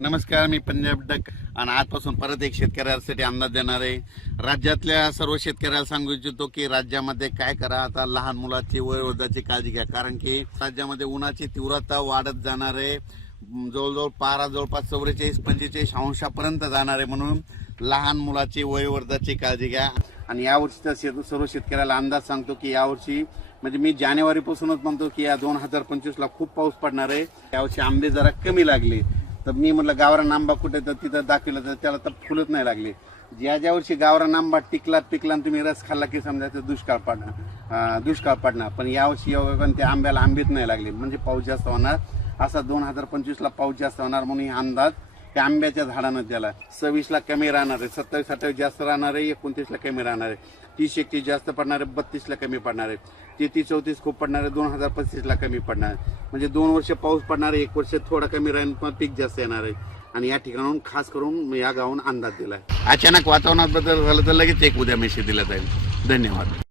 नमस्कार मी पंजाब डक. आणि आजपासून परत एक शेतकऱ्यासाठी अंदाज देणार आहे. राज्यातल्या सर्व शेतकऱ्याला सांगू इच्छितो की राज्यामध्ये काय करा आता लहान मुलाची वयोवृद्धाची काळजी घ्या. कारण की राज्यामध्ये उन्हाची तीव्रता वाढत जाणार आहे. जवळजवळ पारा जवळपास चौवेचाळीस पंचेचाळीस अंशापर्यंत जाणार आहे म्हणून लहान मुलाची वयोवृद्धाची काळजी घ्या. आणि यावर्षीचा शेत सर्व शेतकऱ्याला अंदाज सांगतो की यावर्षी म्हणजे मी जानेवारीपासूनच म्हणतो की या दोन हजार पंचवीसला खूप पाऊस पडणार आहे. यावर्षी आंबे जरा कमी लागले. तर मी म्हटलं गावरा आंबा कुठे? तर तिथं दाखवलं तर त्याला तर फुलत नाही लागले. ज्या ज्या वर्षी गावरा आंबा टिकला पिकला आणि तुम्ही रस खाल्ला की समजा ते दुष्काळ पडणार दुष्काळ पडणार. पण यावर्षी योगायोगाने त्या आंब्याला आंबीत नाही लागले. म्हणजे पाऊस जास्त होणार. असा दोन हजार पंचवीसला पाऊस जास्त होणार म्हणून हे अंदाज त्या आंब्याच्या झाडानं त्याला. सव्वीसला कमी राहणार आहे सत्तावीस अठ्ठावीस जास्त राहणार आहे एकोणतीसला कमी राहणार आहे. तीस एकतीस जास्त पडणार आहे बत्तीसला कमी पडणार आहे. तेहतीस चौतीस खूप पडणार आहे दोन हजार पस्तीसला कमी पडणार आहे. म्हणजे दोन वर्ष पाऊस पडणार आहे एक वर्ष थोडा कमी राहील पण पीक जास्त येणार आहे. आणि या ठिकाणाहून खास करून या गावाहून अंदाज दिला अचानक वातावरणात बदल झाला तर लगेच एक उद्या मेसेज दिला जाईल. धन्यवाद.